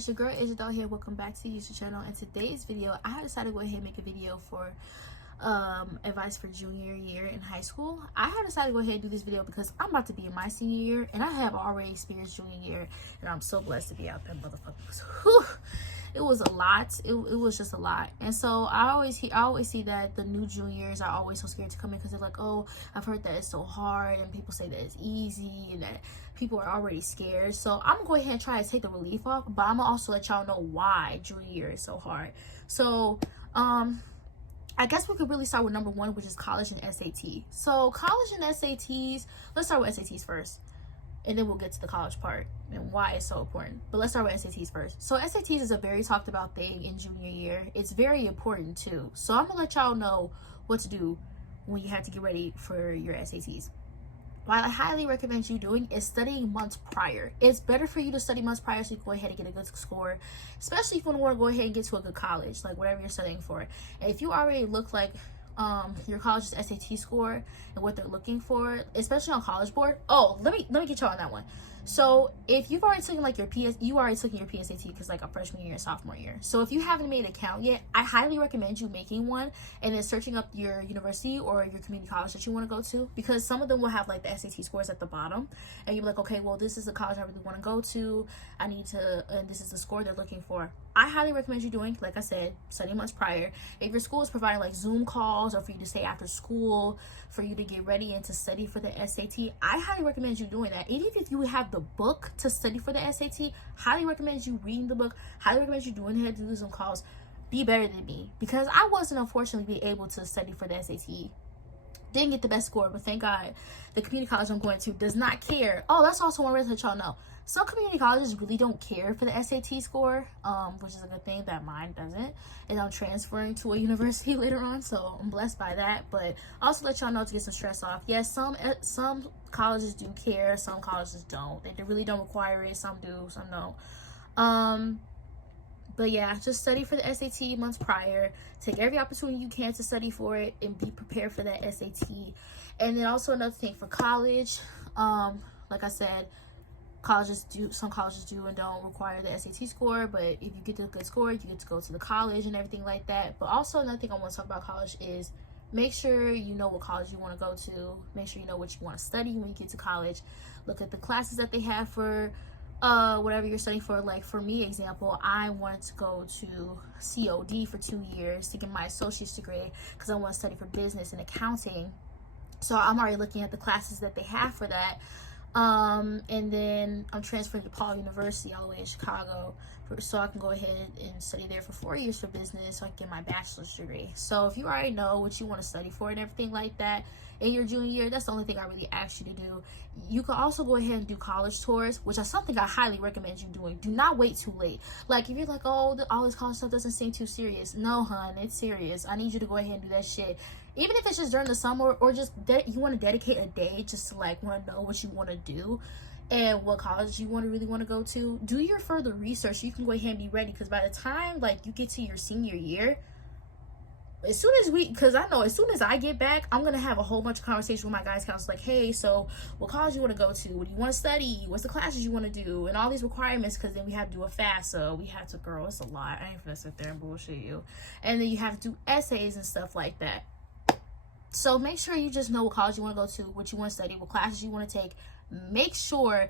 It's your girl Isabel here. Welcome back to the YouTube channel. In today's video, I decided to go ahead and make a video for advice for junior year in high school. I have decided to go ahead and do this video because I'm about to be in my senior year and I have already experienced junior year, and I'm so blessed to be out there, motherfuckers. Whew. It was a lot. It was just a lot. And so I always see that the new juniors are always so scared to come in because they're like, oh, I've heard that it's so hard, and people say that it's easy and that people are already scared. So I'm gonna go ahead and try to take the relief off, but I'm gonna also let y'all know why junior year is so hard. So I guess we could really start with number one, which is college and SAT. So college and SATs, let's start with SATs first, and then we'll get to the college part and why it's so important. But let's start with SATs first. So SATs is a very talked about thing in junior year. It's very important too. So I'm gonna let y'all know what to do when you have to get ready for your SATs. What I highly recommend you doing is studying months prior. It's better for you to study months prior so you can go ahead and get a good score, especially if you want to go ahead and get to a good college, like whatever you're studying for. And if you already look like your college's SAT score and what they're looking for, especially on College Board. Oh, let me get you on that one. So if you've already taken like your PSAT because like a freshman year and sophomore year. So if you haven't made an account yet, I highly recommend you making one and then searching up your university or your community college that you want to go to, because some of them will have like the SAT scores at the bottom, and you'll be like, okay, well, this is the college I really want to go to. And this is the score they're looking for. I highly recommend you doing, like I said, studying months prior. If your school is providing like Zoom calls or for you to stay after school for you to get ready and to study for the SAT, I highly recommend you doing that. Even if you have the book to study for the SAT, highly recommend you reading the book. Highly recommend you doing it, do the Zoom calls. Be better than me, because I wasn't unfortunately able to study for the SAT. Didn't get the best score, but thank God the community college I'm going to does not care. Oh, that's also one reason to let y'all know. Some community colleges really don't care for the SAT score, which is a good thing that mine doesn't. And I'm transferring to a university later on, so I'm blessed by that. But also let y'all know to get some stress off. Yes, some colleges do care, some colleges don't. They really don't require it. Some do, some don't. But yeah, just study for the SAT months prior. Take every opportunity you can to study for it and be prepared for that SAT. And then also another thing for college, like I said, some colleges do and don't require the SAT score, but if you get a good score, you get to go to the college and everything like that. But also another thing I want to talk about college is make sure you know what college you want to go to. Make sure you know what you want to study when you get to college. Look at the classes that they have for whatever you're studying for. Like for me, example, I wanted to go to COD for 2 years to get my associate's degree because I want to study for business and accounting. So I'm already looking at the classes that they have for that. And then I'm transferring to Paul University all the way in Chicago so I can go ahead and study there for 4 years for business so I can get my bachelor's degree. So if you already know what you want to study for and everything like that in your junior year, that's the only thing I really ask you to do. You can also go ahead and do college tours, which is something I highly recommend you doing. Do not wait too late. Like if you're like, oh, all this college stuff doesn't seem too serious. No, hun, it's serious. I need you to go ahead and do that shit. Even if it's just during the summer, or just you want to dedicate a day just to like want to know what you want to do and what college you really want to go to. Do your further research so you can go ahead and be ready, because by the time like you get to your senior year, as soon as I get back, I'm gonna have a whole bunch of conversations with my guidance counselor, like, hey, so what college you want to go to, what do you want to study, what's the classes you want to do, and all these requirements, because then we have to do a FAFSA, we have to, girl, it's a lot, I ain't gonna sit there and bullshit you, and then you have to do essays and stuff like that. So make sure you just know what college you want to go to, what you want to study, what classes you want to take. Make sure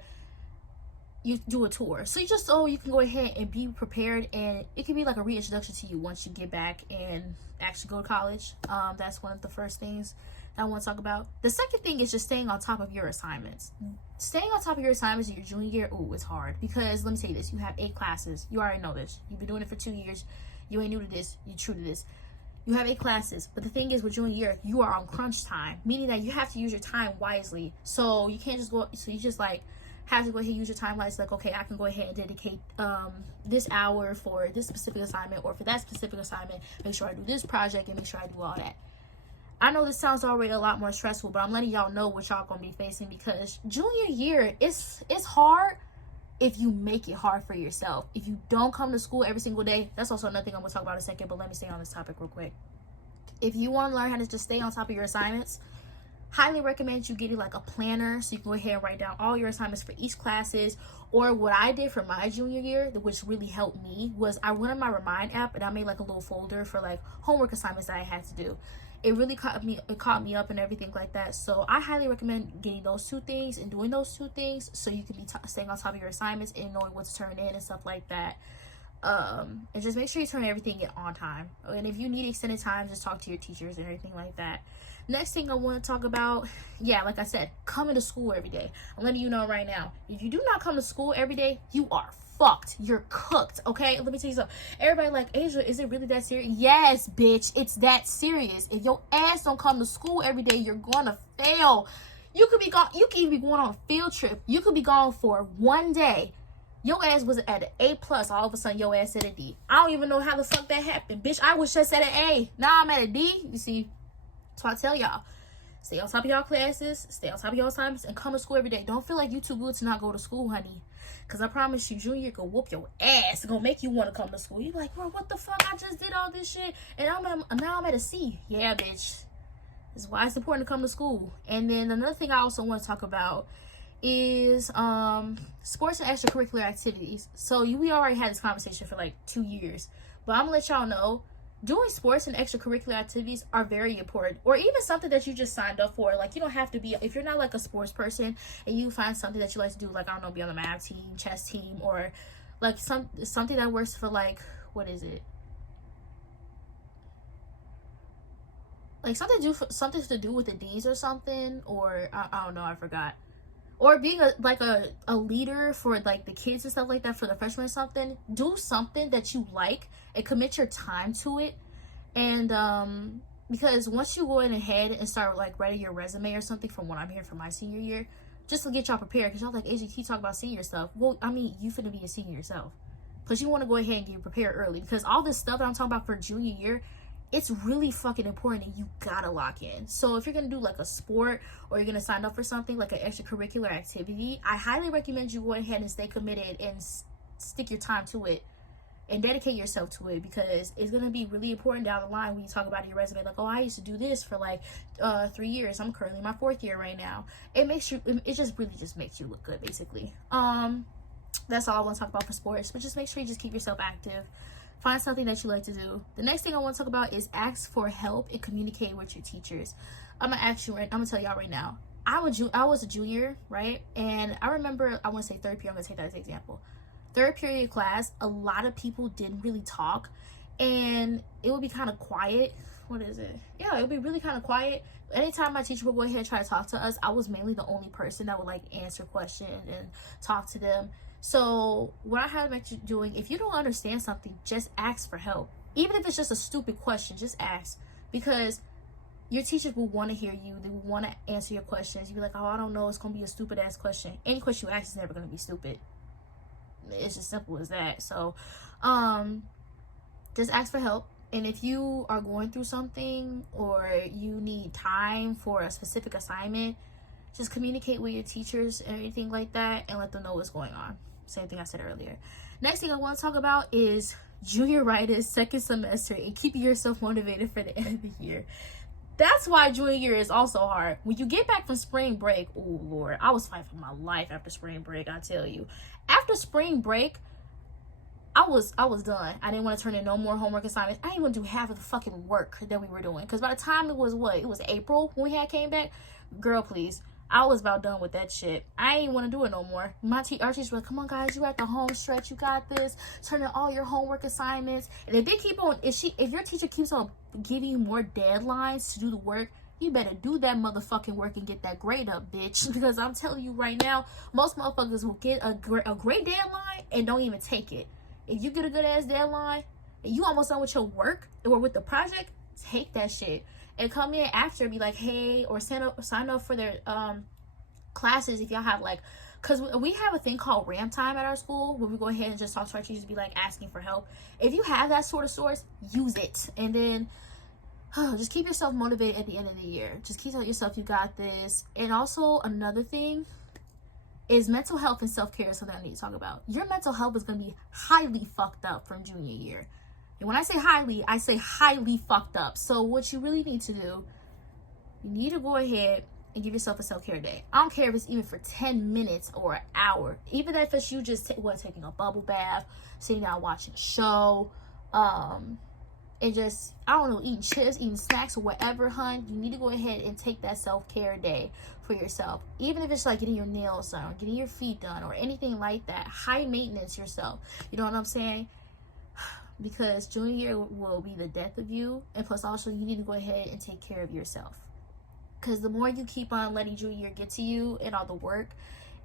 you do a tour. So you can go ahead and be prepared, and it can be like a reintroduction to you once you get back and actually go to college. That's one of the first things that I want to talk about. The second thing is just staying on top of your assignments. Staying on top of your assignments in your junior year, it's hard, because let me tell you this, you have 8 classes. You already know this. You've been doing it for 2 years. You ain't new to this. You're true to this. You have 8 classes, but the thing is, with junior year, you are on crunch time, meaning that you have to use your time wisely. So you can't just you just like have to go ahead and use your time wisely. Like, okay, I can go ahead and dedicate this hour for this specific assignment, or for that specific assignment, make sure I do this project and make sure I do all that. I know this sounds already a lot more stressful, but I'm letting y'all know what y'all gonna be facing, because junior year, it's hard if you make it hard for yourself. If you don't come to school every single day, that's also another thing I'm going to talk about in a second, but let me stay on this topic real quick. If you want to learn how to just stay on top of your assignments, Highly recommend you getting like a planner so you can go ahead and write down all your assignments for each classes. Or what I did for my junior year, which really helped me, was I went on my Remind app and I made like a little folder for like homework assignments that I had to do. It really caught me up and everything like that. So I highly recommend getting those two things and doing those two things so you can be staying on top of your assignments and knowing what to turn in and stuff like that. And just make sure you turn everything in on time. And if you need extended time, just talk to your teachers and everything like that. Next thing I want to talk about, yeah, like I said, coming to school every day. I'm letting you know right now, if you do not come to school every day, you are fucked. You're cooked, okay? Let me tell you something. Everybody like, Asia, is it really that serious? Yes, bitch, it's that serious. If your ass don't come to school every day, you're gonna fail. You could be gone. You could even be going on a field trip. You could be gone for one day. Your ass was at an A+, all of a sudden your ass at a D. I don't even know how the fuck that happened. Bitch, I was just at an A. Now I'm at a D. You see, so I tell y'all, stay on top of y'all classes, stay on top of your assignments, and come to school every day. Don't feel like you too good to not go to school, honey. Because I promise you, junior year gonna whoop your ass. It's gonna make you want to come to school. You like, bro, what the fuck? I just did all this shit, and now I'm at a C. Yeah, bitch. That's why it's important to come to school. And then another thing I also want to talk about is sports and extracurricular activities. So we already had this conversation for like 2 years, but I'm gonna let y'all know, doing sports and extracurricular activities are very important, or even something that you just signed up for. Like, you don't have to be, if you're not like a sports person and you find something that you like to do, like, I don't know, be on the math team, chess team, or like something that works for, like, what is it, like something to do with the D's or something, or I don't know, I forgot. Or being a leader for like the kids and stuff like that for the freshmen or something. Do something that you like and commit your time to it. And because once you go in ahead and start like writing your resume or something, from what I'm hearing from my senior year, just to get y'all prepared, because y'all like, Asia, keep talking about senior stuff. Well, I mean, you finna be a senior yourself, because you want to go ahead and get prepared early, because all this stuff that I'm talking about for junior year, it's really fucking important and you gotta lock in. So if you're gonna do like a sport, or you're gonna sign up for something like an extracurricular activity, I highly recommend you go ahead and stay committed and stick your time to it and dedicate yourself to it, because it's gonna be really important down the line when you talk about your resume. Like, oh, I used to do this for like 3 years. I'm currently in my 4th year right now. It just really makes you look good, basically. That's all I want to talk about for sports. But just make sure you just keep yourself active. Find something that you like to do. The next thing I want to talk about is ask for help and communicate with your teachers. I'm gonna tell y'all right now. I was a junior, right? And I remember, I want to say 3rd period. I'm gonna take that as an example. 3rd period class, a lot of people didn't really talk, and it would be kind of quiet. What is it? Yeah, it would be really kind of quiet. Anytime my teacher would go ahead and try to talk to us, I was mainly the only person that would like answer questions and talk to them. So what I have been doing, if you don't understand something, just ask for help. Even if it's just a stupid question, just ask, because your teachers will want to hear you. They will want to answer your questions. You'll be like, oh, I don't know, it's going to be a stupid ass question. Any question you ask is never going to be stupid. It's just simple as that. So just ask for help. And if you are going through something, or you need time for a specific assignment, just communicate with your teachers and everything like that, and let them know what's going on. Same thing I said earlier. Next thing I want to talk about is junioritis, 2nd semester, and keeping yourself motivated for the end of the year. That's why junior year is also hard. When you get back from spring break, oh Lord, I was fighting for my life after spring break, I tell you. After spring break, I was done. I didn't want to turn in no more homework assignments. I didn't want to do half of the fucking work that we were doing. Because by the time it was April when we came back? Girl, please. I was about done with that shit. I ain't want to do it no more. Our teachers were like, come on guys, you at the home stretch, you got this. Turn in all your homework assignments. And if they keep on, if your teacher keeps on giving you more deadlines to do the work, you better do that motherfucking work and get that grade up, bitch. Because I'm telling you right now, most motherfuckers will get a great deadline and don't even take it. If you get a good ass deadline and you almost done with your work or with the project, take that shit and come in after and be like, hey, or sign up for their classes if y'all have like, because we have a thing called RAM time at our school where we go ahead and just talk to our teachers, be like asking for help. If you have that sort of source, use it. And then just keep yourself motivated at the end of the year. Just keep telling yourself you got this. And also another thing is mental health and self-care is something I need to talk about. Your mental health is going to be highly fucked up from junior year. And when I say highly fucked up. So what you really need to do, you need to go ahead and give yourself a self-care day. I don't care if it's even for 10 minutes or an hour. Even if it's you just taking a bubble bath, sitting down watching a show, and just, I don't know, eating chips, eating snacks, or whatever, hun. You need to go ahead and take that self-care day for yourself. Even if it's like getting your nails done, or getting your feet done, or anything like that. High maintenance yourself. You know what I'm saying? Because junior year will be the death of you. And plus also, you need to go ahead and take care of yourself. Because the more you keep on letting junior year get to you and all the work,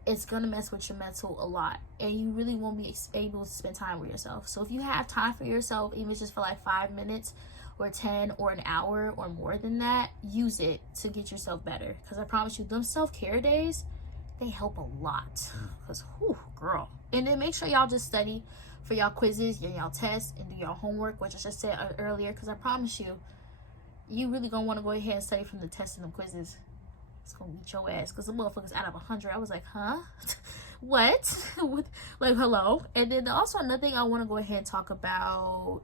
it's going to mess with your mental a lot. And you really won't be able to spend time with yourself. So if you have time for yourself, even just for like 5 minutes or 10 or an hour or more than that, use it to get yourself better. Because I promise you, them self-care days, they help a lot. Because, whew, girl. And then make sure y'all just study for y'all quizzes and y'all tests and do y'all homework, which I just said earlier. Because I promise you, you really gonna want to go ahead and study from the tests and the quizzes. It's gonna beat your ass, because the motherfuckers out of 100. I was like, huh? What? Like, hello? And then also another thing I want to go ahead and talk about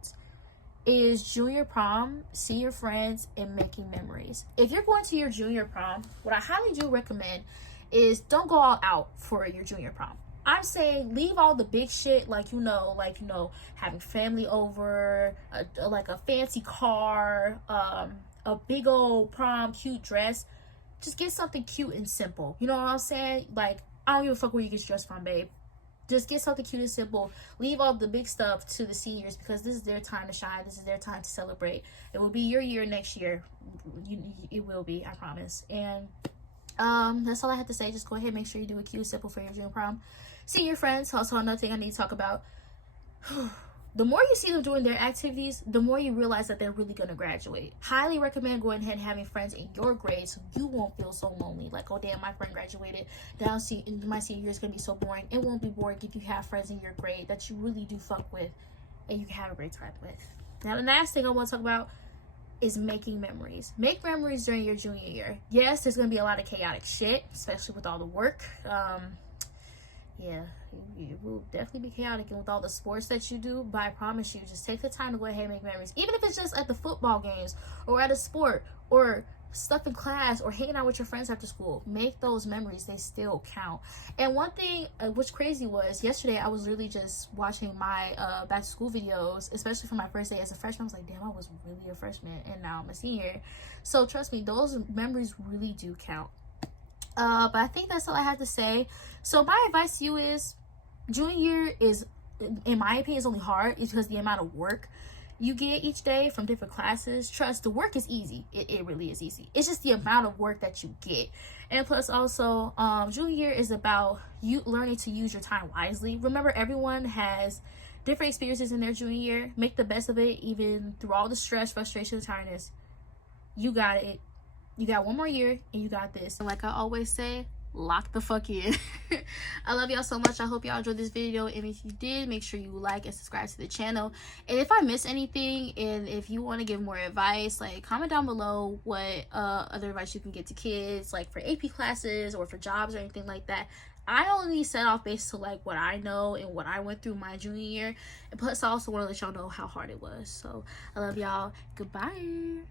is junior prom, seeing your friends, and making memories. If you're going to your junior prom, what I highly do recommend is don't go all out for your junior prom. I'm saying leave all the big shit, like having family over, like a fancy car, a big old prom cute dress. Just get something cute and simple. You know what I'm saying? Like, I don't give a fuck where you get dressed from, babe. Just get something cute and simple. Leave all the big stuff to the seniors, because this is their time to shine. This is their time to celebrate. It will be your year next year. It will be, I promise. And that's all I have to say. Just go ahead and make sure you do it cute and simple for your junior prom. See your friends. Also, another thing I need to talk about. The more you see them doing their activities, the more you realize that they're really going to graduate. Highly recommend going ahead and having friends in your grade so you won't feel so lonely. Like, oh damn, my friend graduated. Now my senior year is going to be so boring. It won't be boring if you have friends in your grade that you really do fuck with and you can have a great time with. Now, the last thing I want to talk about is making memories. Make memories during your junior year. Yes, there's going to be a lot of chaotic shit, especially with all the work. Yeah, it will definitely be chaotic and with all the sports that you do, but I promise you, just take the time to go ahead and make memories. Even if it's just at the football games or at a sport or stuff in class or hanging out with your friends after school, make those memories. They still count. And one thing what's crazy was yesterday I was really just watching my back to school videos, especially for my first day as a freshman. I was like, damn, I was really a freshman and now I'm a senior. So trust me, those memories really do count. But I think that's all I have to say. So my advice to you is, junior year is, in my opinion, is only hard because the amount of work you get each day from different classes. Trust, the work is easy. It really is easy. It's just the amount of work that you get. And plus also, junior year is about you learning to use your time wisely. Remember, everyone has different experiences in their junior year. Make the best of it, even through all the stress, frustration, and tiredness. You got it. You got one more year and you got this. And like I always say, lock the fuck in. I love y'all so much. I hope y'all enjoyed this video, and if you did, make sure you like and subscribe to the channel. And if I missed anything, and if you want to give more advice, like, comment down below what other advice you can get to kids, like for AP classes or for jobs or anything like that. I only set off based to like what I know and what I went through my junior year, and plus I also want to let y'all know how hard it was. So I love y'all. Goodbye.